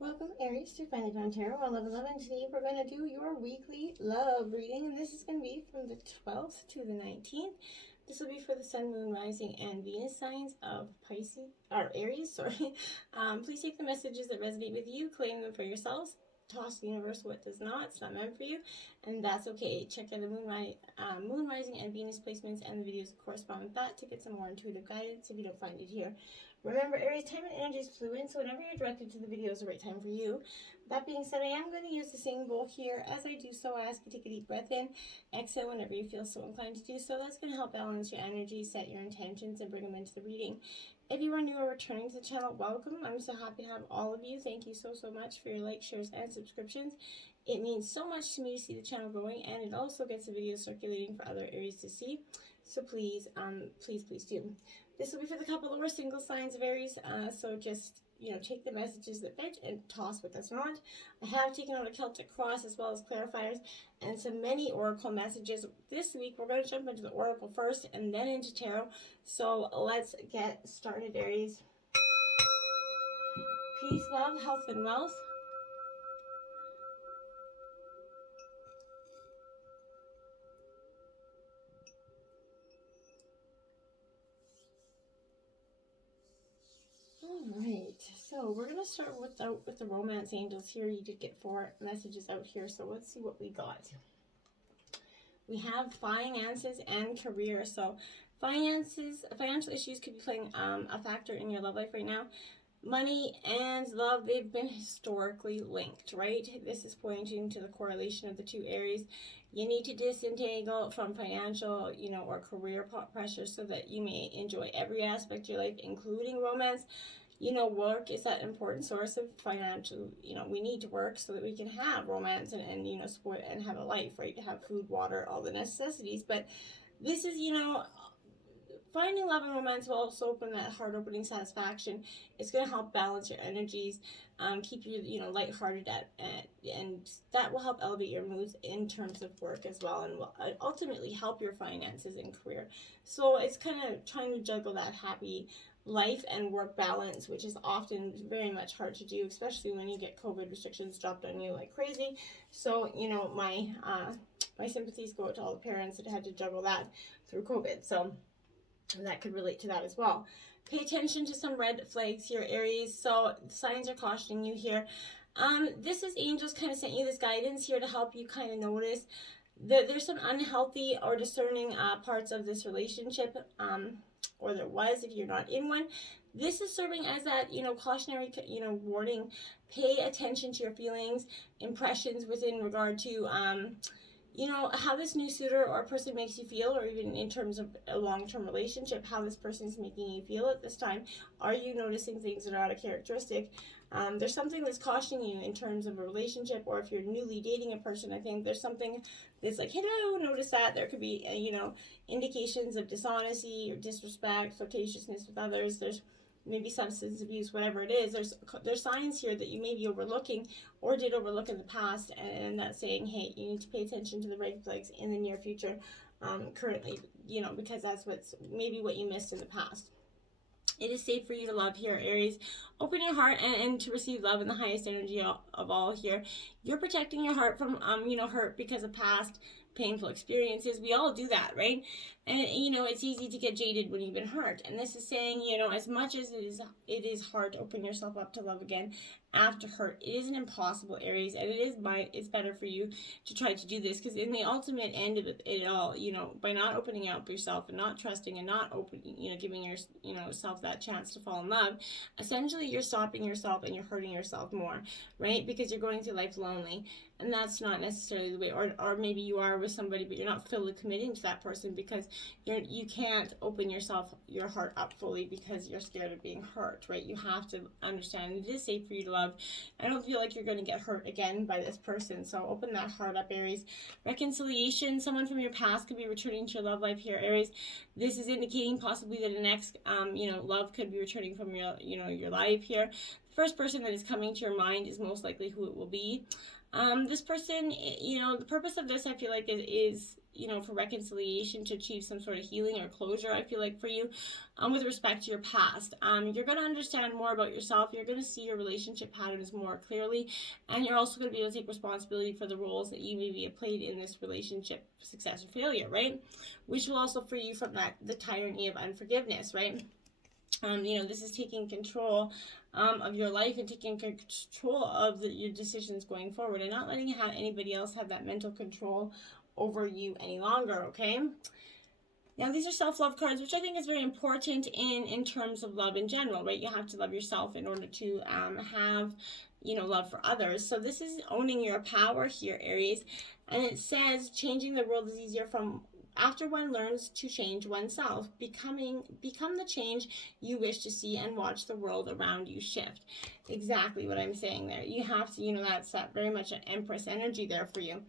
Welcome, Aries, to Finally Found Tarot. I love 11. Today we're going to do your weekly love reading, and this is going to be from the 12th to the 19th. This will be for the Sun, Moon, Rising, and Venus signs of Pisces, or Aries, sorry. Please take the messages that resonate with you, claim them for yourselves. Toss the universe what does not. It's not meant for you, and that's okay. Check out the Moon Rising and Venus placements and the videos that correspond with that to get some more intuitive guidance if you don't find it here. Remember, Aries, time and energy is fluid, so whenever you're directed to the video is the right time for you. That being said, I am going to use the singing bowl here. As I do so, I ask you to take a deep breath in, exhale whenever you feel so inclined to do so. That's going to help balance your energy, set your intentions, and bring them into the reading. If you are new or returning to the channel, welcome. I'm so happy to have all of you. Thank you so much for your likes, shares, and subscriptions. It means so much to me to see the channel growing, and it also gets the videos circulating for other Aries to see. So please do. This will be for the couple or single signs of Aries, so just, take the messages that fit and toss what does not. I have taken out a Celtic cross as well as clarifiers and some mini oracle messages. This week we're going to jump into the oracle first and then into tarot. So let's get started, Aries. Peace, love, health, and wealth. Alright, so we're going to start with the romance angels here. You did get 4 messages out here, so let's see what we got. We have finances and career. So financial issues could be playing a factor in your love life right now. Money and love, they've been historically linked, right? This is pointing to the correlation of the two Aries. You need to disentangle from financial, or career pressure so that you may enjoy every aspect of your life, including romance. Work is that important source of financial, we need to work so that we can have romance and support and have a life, right? To have food, water, all the necessities. But this is, finding love and romance will also open that heart-opening satisfaction. It's going to help balance your energies, keep you, lighthearted and that will help elevate your moods in terms of work as well, and will ultimately help your finances and career. So it's kind of trying to juggle that happy life and work balance, which is often very much hard to do, especially when you get COVID restrictions dropped on you like crazy. So, my sympathies go out to all the parents that had to juggle that through COVID. So that could relate to that as well. Pay attention to some red flags here, Aries. So the signs are cautioning you here. This is angels kind of sent you this guidance here to help you kind of notice that there's some unhealthy or discerning parts of this relationship, or there was if you're not in one. This is serving as that, cautionary, warning. Pay attention to your feelings, impressions within regard to, how this new suitor or person makes you feel, or even in terms of a long-term relationship, how this person is making you feel at this time. Are you noticing things that are out of characteristic? There's something that's cautioning you in terms of a relationship, or if you're newly dating a person, I think there's something that's like, hello, notice that. There could be, indications of dishonesty or disrespect, flirtatiousness with others. There's maybe substance abuse, whatever it is. There's signs here that you may be overlooking or did overlook in the past, and that's saying, hey, you need to pay attention to the red flags in the near future, currently, because that's maybe what you missed in the past. It is safe for you to love here, Aries. Open your heart and to receive love in the highest energy of all here. You're protecting your heart from, hurt because of past painful experiences. We all do that, right? And, it's easy to get jaded when you've been hurt. And this is saying, as much as it is hard to open yourself up to love again after hurt, it isn't impossible, Aries. And it's better for you to try to do this, because in the ultimate end of it all, by not opening out for yourself and not trusting and not giving yourself that chance to fall in love, essentially you're stopping yourself and you're hurting yourself more, right? Because you're going through life lonely. And that's not necessarily the way, or maybe you are with somebody, but you're not fully committing to that person because you can't open your heart up fully because you're scared of being hurt, right? You have to understand it is safe for you to love. I don't feel like you're going to get hurt again by this person, so open that heart up, Aries. Reconciliation, someone from your past could be returning to your love life here, Aries. This is indicating possibly that the next, love could be returning from your life here. The first person that is coming to your mind is most likely who it will be. This person, the purpose of this, I feel like, is for reconciliation, to achieve some sort of healing or closure, I feel like, for you, with respect to your past. You're going to understand more about yourself. You're going to see your relationship patterns more clearly, and you're also going to be able to take responsibility for the roles that you maybe have played in this relationship, success or failure, right? Which will also free you from the tyranny of unforgiveness, right? This is taking control of your life and taking control of your decisions going forward, and not letting anybody else have that mental control over you any longer, okay? Now, these are self-love cards, which I think is very important in terms of love in general, right? You have to love yourself in order to have, love for others. So this is owning your power here, Aries. And it says, changing the world is easier after one learns to change oneself. Become the change you wish to see, and watch the world around you shift. Exactly what I'm saying there. You have to, that's very much an Empress energy there for you.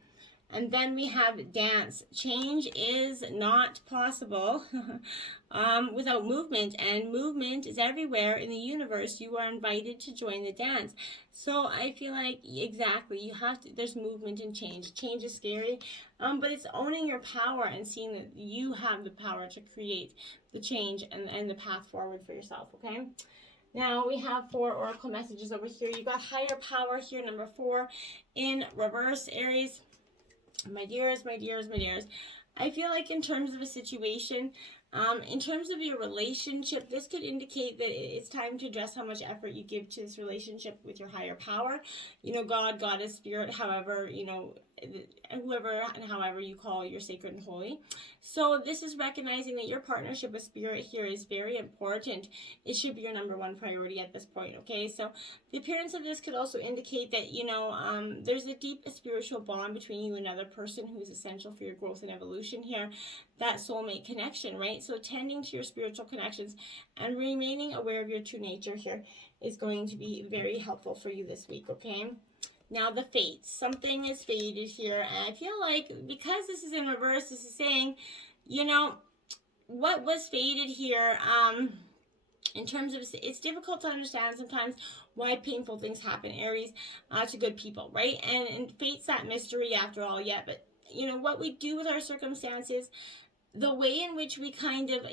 And then we have dance. Change is not possible without movement, and movement is everywhere in the universe. You are invited to join the dance. So I feel like, exactly, you have to, there's movement and change. Change is scary, but it's owning your power and seeing that you have the power to create the change and the path forward for yourself, okay? Now we have 4 oracle messages over here. You got higher power here, number 4 in reverse, Aries. My dears, my dears, my dears, I feel like in terms of a situation, in terms of your relationship, this could indicate that it's time to address how much effort you give to this relationship with your higher power. God, Goddess, Spirit, however, whoever and however you call your sacred and holy. So this is recognizing that your partnership with Spirit here is very important. It should be your number 1 priority at this point, okay? So the appearance of this could also indicate that, there's a deep spiritual bond between you and another person who is essential for your growth and evolution here. That soulmate connection, right? So tending to your spiritual connections and remaining aware of your true nature here is going to be very helpful for you this week, okay? Now the fates. Something is fated here, and I feel like because this is in reverse, this is saying, what was fated here, in terms of, it's difficult to understand sometimes why painful things happen, Aries, to good people, right? And fate's that mystery after all yet, but what we do with our circumstances, the way in which we kind of,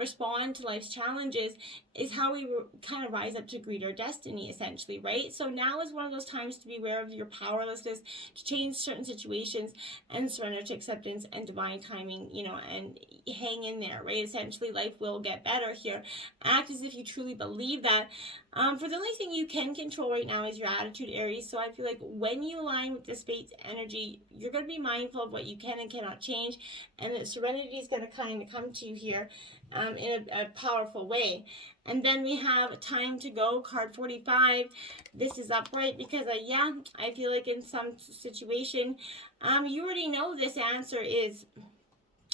respond to life's challenges is how we kind of rise up to greet our destiny, essentially, right? So now is one of those times to be aware of your powerlessness to change certain situations and surrender to acceptance and divine timing, and hang in there, right? Essentially, life will get better here. Act as if you truly believe that. For the only thing you can control right now is your attitude, Aries. So I feel like when you align with this fate's energy, you're going to be mindful of what you can and cannot change, and that serenity is going to kind of come to you here in a powerful way. And then we have time to go, card 45. This is upright because, I feel like in some situation, you already know this answer is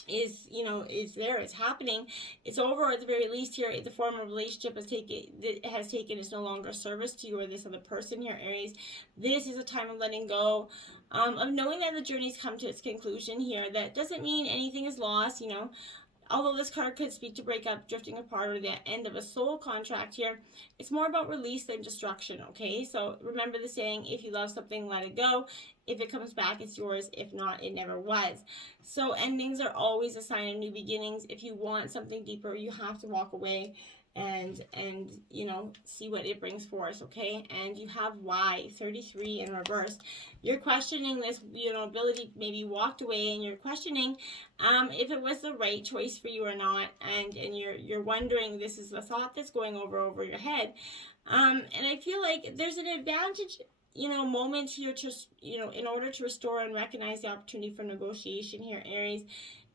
there, it's happening, it's over, or at the very least here, the former relationship has taken is no longer service to you or this other person here, Aries. This is a time of letting go, of knowing that the journey's come to its conclusion here. That doesn't mean anything is lost, although this card could speak to breakup, drifting apart, or the end of a soul contract here. It's more about release than destruction, okay? So remember the saying, if you love something, let it go. If it comes back, it's yours. If not, it never was. So endings are always a sign of new beginnings. If you want something deeper, you have to walk away and see what it brings forth, okay? And you have why, 33 in reverse. You're questioning this, ability, maybe you walked away and you're questioning if it was the right choice for you or not, and you're wondering, this is the thought that's going over your head. And I feel like there's an advantage, moment here to, in order to restore and recognize the opportunity for negotiation here, Aries.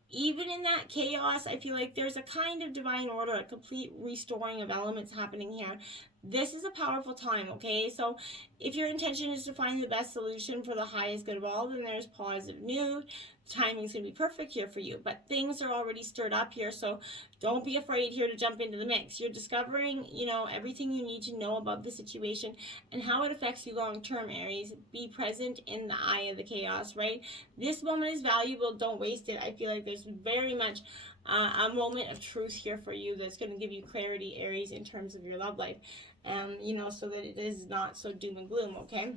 Even in that chaos, I feel like there's a kind of divine order, a complete restoring of elements happening here. This is a powerful time, okay? So if your intention is to find the best solution for the highest good of all, then there's positive news. Timing's going to be perfect here for you, but things are already stirred up here, so don't be afraid here to jump into the mix. You're discovering, everything you need to know about the situation and how it affects you long term, Aries. Be present in the eye of the chaos, right? This moment is valuable. Don't waste it. I feel like there's very much a moment of truth here for you that's going to give you clarity, Aries, in terms of your love life, so that it is not so doom and gloom, okay?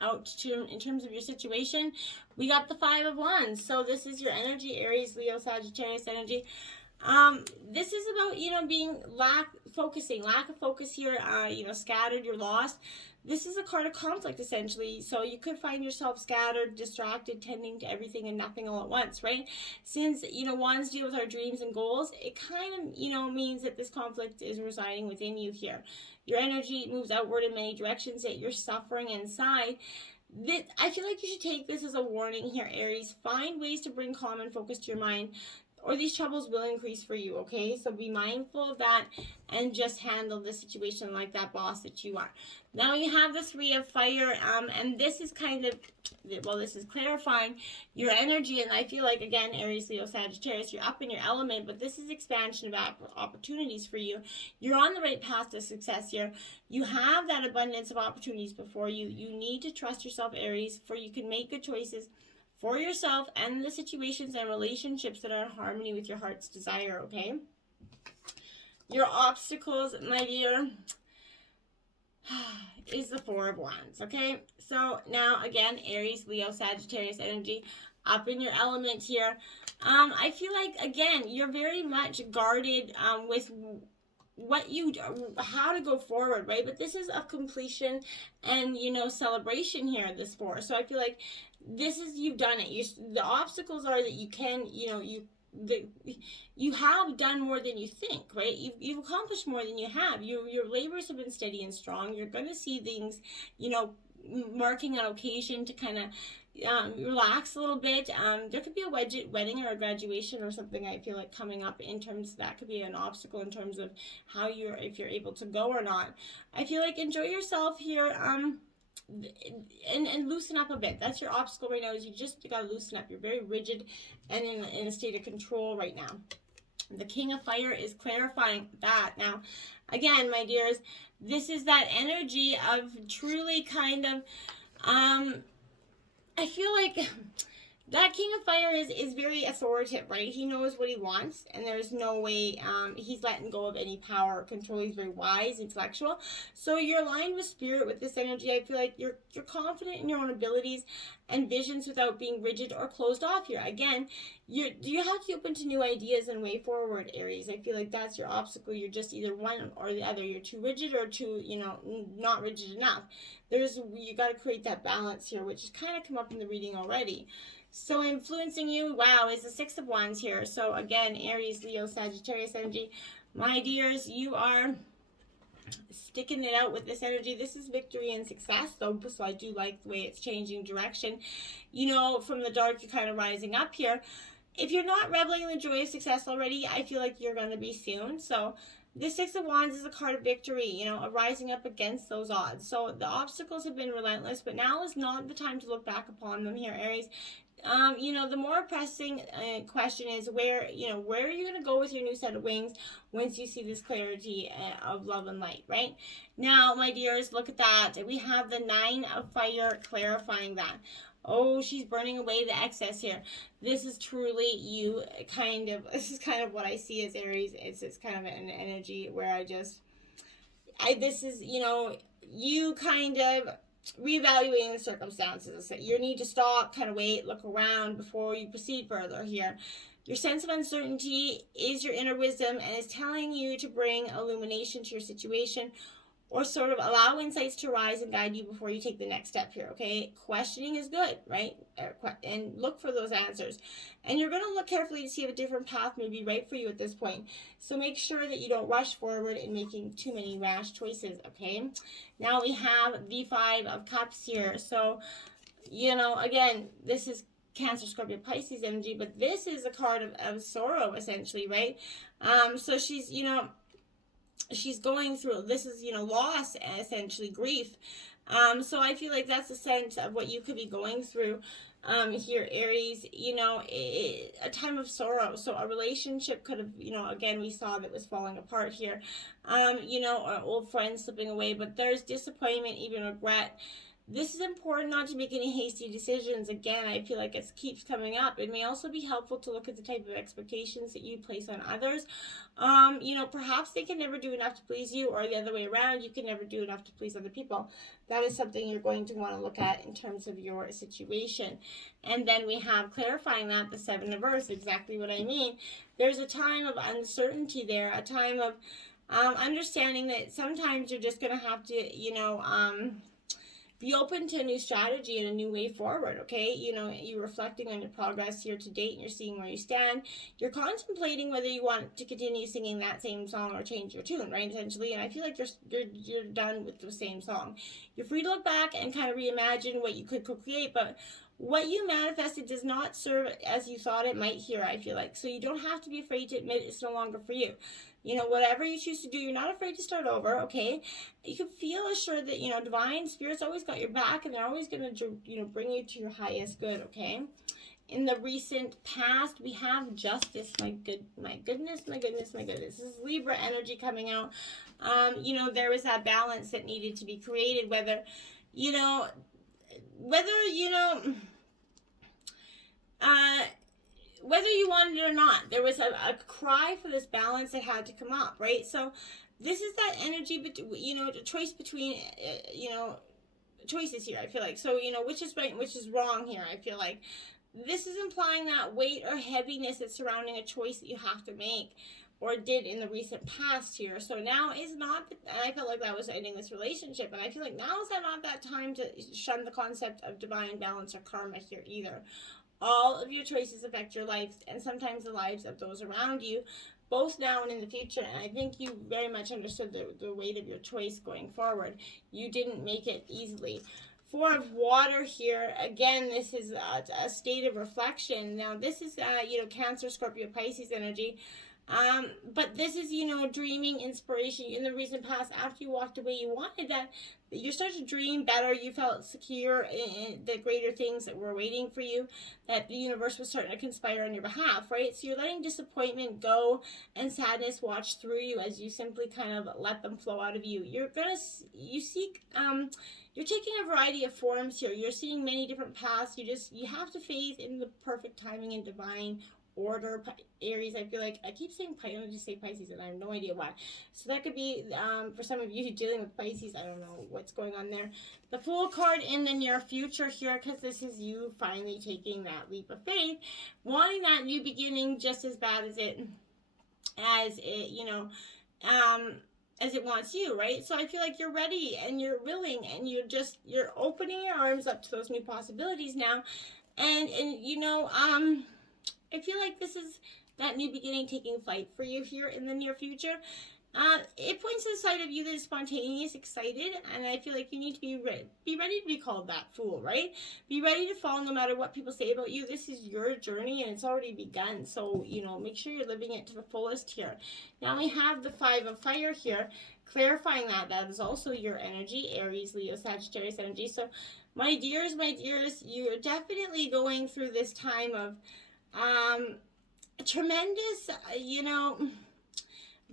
out to in terms of your situation, we got the Five of Wands. So this is your energy, Aries, Leo, Sagittarius energy. This is about, being lack of focus here, scattered, you're lost. This is a card of conflict, essentially. So you could find yourself scattered, distracted, tending to everything and nothing all at once, right? Since, wands deal with our dreams and goals, it kind of, means that this conflict is residing within you here. Your energy moves outward in many directions, yet you're suffering inside. I feel like you should take this as a warning here, Aries. Find ways to bring calm and focus to your mind, or these troubles will increase for you, okay? So be mindful of that and just handle the situation like that boss that you are. Now you have the Three of Fire, and this is this is clarifying your energy, and I feel like, again, Aries, Leo, Sagittarius, you're up in your element, but this is expansion of opportunities for you. You're on the right path to success here. You have that abundance of opportunities before you. You need to trust yourself, Aries, for you can make good choices for yourself and the situations and relationships that are in harmony with your heart's desire, okay? Your obstacles, my dear, is the Four of Wands, okay? So now, again, Aries, Leo, Sagittarius energy, up in your element here. I feel like, again, you're very much guarded with how to go forward, right? But this is a completion and, celebration here, this Four. So I feel like you've done it. The obstacles are that you can, you have done more than you think, right? You've accomplished more than you have. Your labors have been steady and strong. You're going to see things, marking an occasion to kind of relax a little bit. There could be a wedding or a graduation or something, I feel like, coming up in terms of that could be an obstacle in terms of if you're able to go or not. I feel like enjoy yourself here, and loosen up a bit. That's your obstacle right now, is you gotta loosen up. You're very rigid and in a state of control right now. The King of Fire is clarifying that. Now, again, my dears, this is that energy of truly kind of, I feel like that King of Fire is very authoritative, right? He knows what he wants, and there's no way he's letting go of any power or control. He's very wise, intellectual. So you're aligned with spirit with this energy. I feel like you're confident in your own abilities and visions without being rigid or closed off here. Again, you have to be open to new ideas and way forward, Aries. I feel like that's your obstacle. You're just either one or the other. You're too rigid or too, not rigid enough. You got to create that balance here, which has kind of come up in the reading already. So influencing you, wow, is the Six of Wands here. So again, Aries, Leo, Sagittarius energy. My dears, you are sticking it out with this energy. This is victory and success, though, so I do like the way it's changing direction. From the dark, you're kind of rising up here. If you're not reveling in the joy of success already, I feel like you're going to be soon. So the Six of Wands is a card of victory, of rising up against those odds. So the obstacles have been relentless, but now is not the time to look back upon them here, Aries. The more pressing question is where are you going to go with your new set of wings once you see this clarity of love and light, right? Now, my dears, look at that. We have the Nine of Fire clarifying that. Oh, she's burning away the excess here. This is truly you this is kind of what I see as Aries. It's kind of an energy where this is, you kind of reevaluating the circumstances. You need to stop, kind of wait, look around before you proceed further here. Your sense of uncertainty is your inner wisdom and is telling you to bring illumination to your situation, or sort of allow insights to rise and guide you before you take the next step here, okay? Questioning is good, right? And look for those answers. And you're going to look carefully to see if a different path may be right for you at this point. So make sure that you don't rush forward in making too many rash choices, okay? Now we have the Five of Cups here. So, again, this is Cancer, Scorpio, Pisces energy, but this is a card of sorrow, essentially, right? So she's going through, this is, loss, essentially, grief. So I feel like that's a sense of what you could be going through here, Aries, a time of sorrow. So a relationship could have, again, we saw that was falling apart here, or old friends slipping away, but there's disappointment, even regret. This is important not to make any hasty decisions. Again, I feel like it keeps coming up. It may also be helpful to look at the type of expectations that you place on others. Perhaps they can never do enough to please you, or the other way around, you can never do enough to please other people. That is something you're going to want to look at in terms of your situation. And then we have clarifying that, the Seven of Earths, exactly what I mean. There's a time of uncertainty there, a time of understanding that sometimes you're just going to have to, be open to a new strategy and a new way forward, okay? You're reflecting on your progress here to date and you're seeing where you stand. You're contemplating whether you want to continue singing that same song or change your tune, right, essentially. And I feel like you're done with the same song. You're free to look back and kind of reimagine what you could co-create, but what you manifested does not serve as you thought it might here, I feel like. So you don't have to be afraid to admit it's no longer for you. Whatever you choose to do, you're not afraid to start over, okay? You can feel assured that, divine spirit's always got your back and they're always going to, bring you to your highest good, okay? In the recent past, we have justice. My goodness. This is Libra energy coming out. There was that balance that needed to be created, whether you wanted it or not, there was a cry for this balance that had to come up, right? So this is that energy, the choice between, choices here, I feel like. So, which is right and which is wrong here, I feel like. This is implying that weight or heaviness that's surrounding a choice that you have to make or did in the recent past here. So now is not, and I felt like that was ending this relationship, and I feel like now is not that time to shun the concept of divine balance or karma here either. All of your choices affect your life and sometimes the lives of those around you, both now and in the future. And I think you very much understood the weight of your choice going forward. You didn't make it easily. Four of Water here. Again, this is a state of reflection. Now, this is, Cancer, Scorpio, Pisces energy. But this is, dreaming, inspiration. In the recent past, after you walked away, you wanted that. You started to dream better. You felt secure in the greater things that were waiting for you, that the universe was starting to conspire on your behalf, right? So you're letting disappointment go and sadness watch through you as you simply kind of let them flow out of you. You're taking a variety of forms here. You're seeing many different paths. You have to faith in the perfect timing and divine order. Aries, I feel like I keep saying I'm going to say Pisces and I have no idea why. So that could be for some of you dealing with Pisces. I don't know what's going on there. The Fool card in the near future here, because this is you finally taking that leap of faith, wanting that new beginning just as bad as it wants you, right? So I feel like you're ready and you're willing and you're opening your arms up to those new possibilities now, and I feel like this is that new beginning taking flight for you here in the near future. It points to the side of you that is spontaneous, excited, and I feel like you need to be ready to be called that fool, right? Be ready to fall no matter what people say about you. This is your journey and it's already begun, so, make sure you're living it to the fullest here. Now we have the Five of Fire here, clarifying that is also your energy, Aries, Leo, Sagittarius energy. So, my dears, you're definitely going through this time of tremendous,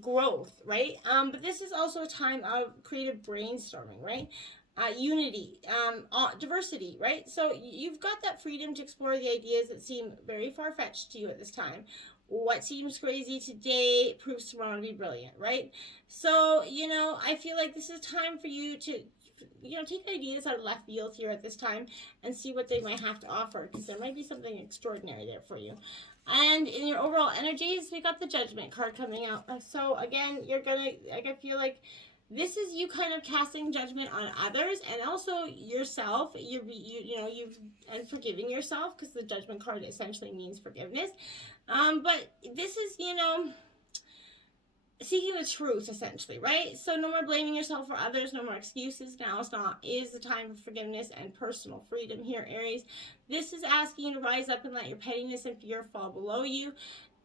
growth, right? But this is also a time of creative brainstorming, right? Unity, diversity, right? So you've got that freedom to explore the ideas that seem very far-fetched to you at this time. What seems crazy today proves tomorrow to be brilliant, right? So, I feel like this is time for you to take ideas out of left field here at this time and see what they might have to offer, because there might be something extraordinary there for you. And in your overall energies, we got the Judgment card coming out. So again, I feel like this is you kind of casting judgment on others and also yourself. And forgiving yourself, because the Judgment card essentially means forgiveness. But this is, seeking the truth, essentially, right? So no more blaming yourself for others, no more excuses. Now is the time for forgiveness and personal freedom here, Aries. This is asking you to rise up and let your pettiness and fear fall below you.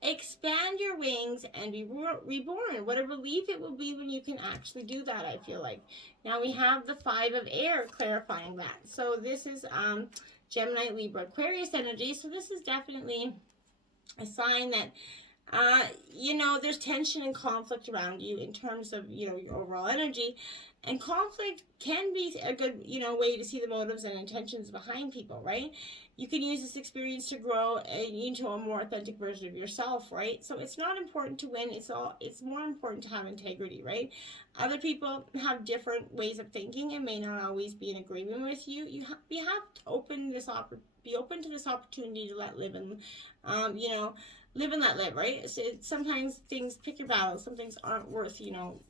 Expand your wings and be reborn. What a relief it will be when you can actually do that, I feel like. Now we have the Five of Air clarifying that. So this is Gemini, Libra, Aquarius energy. So this is definitely a sign that there's tension and conflict around you in terms of, your overall energy. And conflict can be a good, way to see the motives and intentions behind people, right? You can use this experience to grow into a more authentic version of yourself, right? So it's not important to win. It's more important to have integrity, right? Other people have different ways of thinking and may not always be in agreement with you. You have to be open to this opportunity to let live and, live and let live, right? So sometimes things, pick your battles. Some things aren't worth,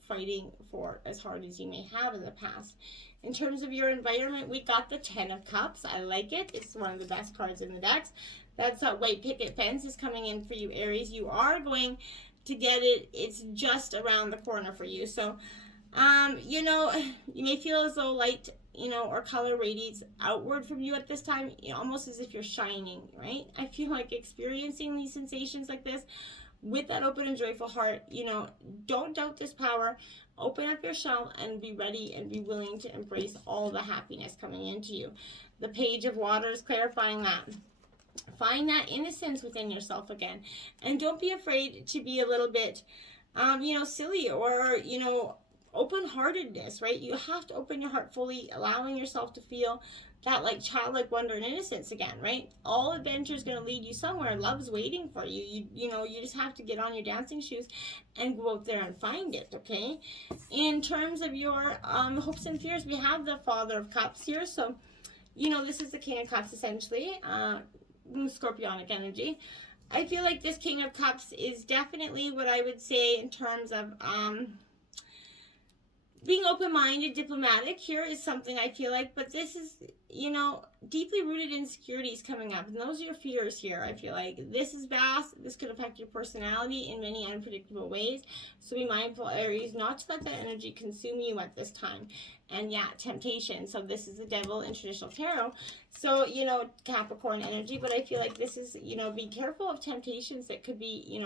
fighting for as hard as you may have in the past. In terms of your environment, we got the 10 of Cups. I like it. It's one of the best cards in the decks. That's a white picket fence is coming in for you, Aries. You are going to get it. It's just around the corner for you. So, you may feel as though light, or color radiates outward from you at this time, almost as if you're shining, right? I feel like experiencing these sensations like this with that open and joyful heart, don't doubt this power. Open up your shell and be ready and be willing to embrace all the happiness coming into you. The Page of Water is clarifying that. Find that innocence within yourself again. And don't be afraid to be a little bit, silly or, open-heartedness, right? You have to open your heart fully, allowing yourself to feel that like childlike wonder and innocence again, right? All adventure is going to lead you somewhere. Love's waiting for you. You just have to get on your dancing shoes and go out there and find it, okay? In terms of your hopes and fears, we have the Father of Cups here. So, this is the King of Cups essentially, Scorpionic energy. I feel like this King of Cups is definitely what I would say in terms of being open-minded, diplomatic here is something I feel like, but this is, deeply rooted insecurities coming up, and those are your fears here. I feel like this is vast. This could affect your personality in many unpredictable ways, so be mindful, Aries, not to let that energy consume you at this time. And yeah, temptation. So this is the Devil in traditional tarot. So, Capricorn energy, but I feel like this is, be careful of temptations that could be,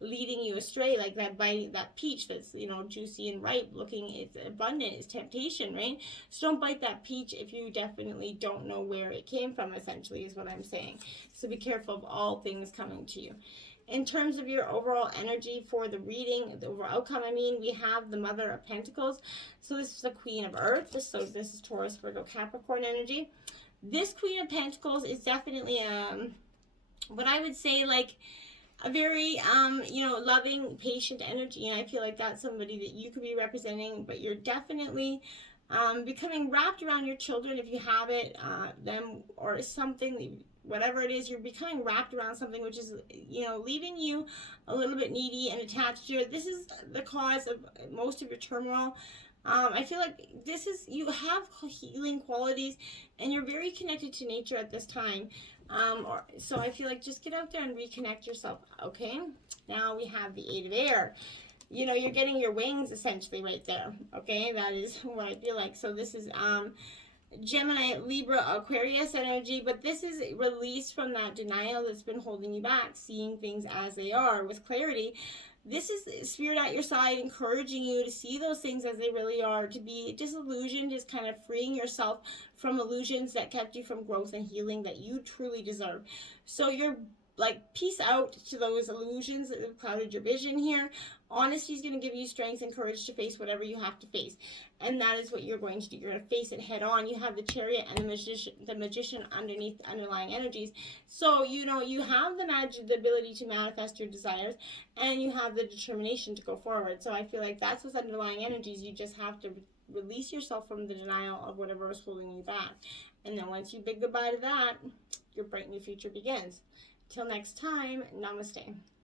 leading you astray, like that peach that's, juicy and ripe, looking, it's abundant, is temptation, right? So don't bite that peach if you definitely don't know where it came from, essentially, is what I'm saying. So be careful of all things coming to you. In terms of your overall energy for the reading, the overall outcome, we have the Mother of Pentacles. So this is the Queen of Earth. So this is Taurus, Virgo, Capricorn energy. This Queen of Pentacles is definitely, what I would say, like, a very, loving, patient energy. And I feel like that's somebody that you could be representing, but you're definitely becoming wrapped around your children if you have it, them, or something, whatever it is, you're becoming wrapped around something which is, leaving you a little bit needy and attached to it. This is the cause of most of your turmoil. I feel like you have healing qualities and you're very connected to nature at this time. So I feel like just get out there and reconnect yourself, okay? Now we have the Eight of Air. You're getting your wings essentially right there, okay? That is what I feel like. So this is Gemini, Libra, Aquarius energy, but this is release from that denial that's been holding you back, seeing things as they are with clarity. This is Spirit at your side, encouraging you to see those things as they really are, to be disillusioned is kind of freeing yourself from illusions that kept you from growth and healing that you truly deserve. So you're like, peace out to those illusions that have clouded your vision here. Honesty is going to give you strength and courage to face whatever you have to face. And that is what you're going to do. You're going to face it head on. You have the Chariot and the magician underneath the underlying energies. So, you have the ability to manifest your desires, and you have the determination to go forward. So I feel like that's what's underlying energies. You just have to release yourself from the denial of whatever is holding you back. And then once you bid goodbye to that, your bright new future begins. Till next time, namaste.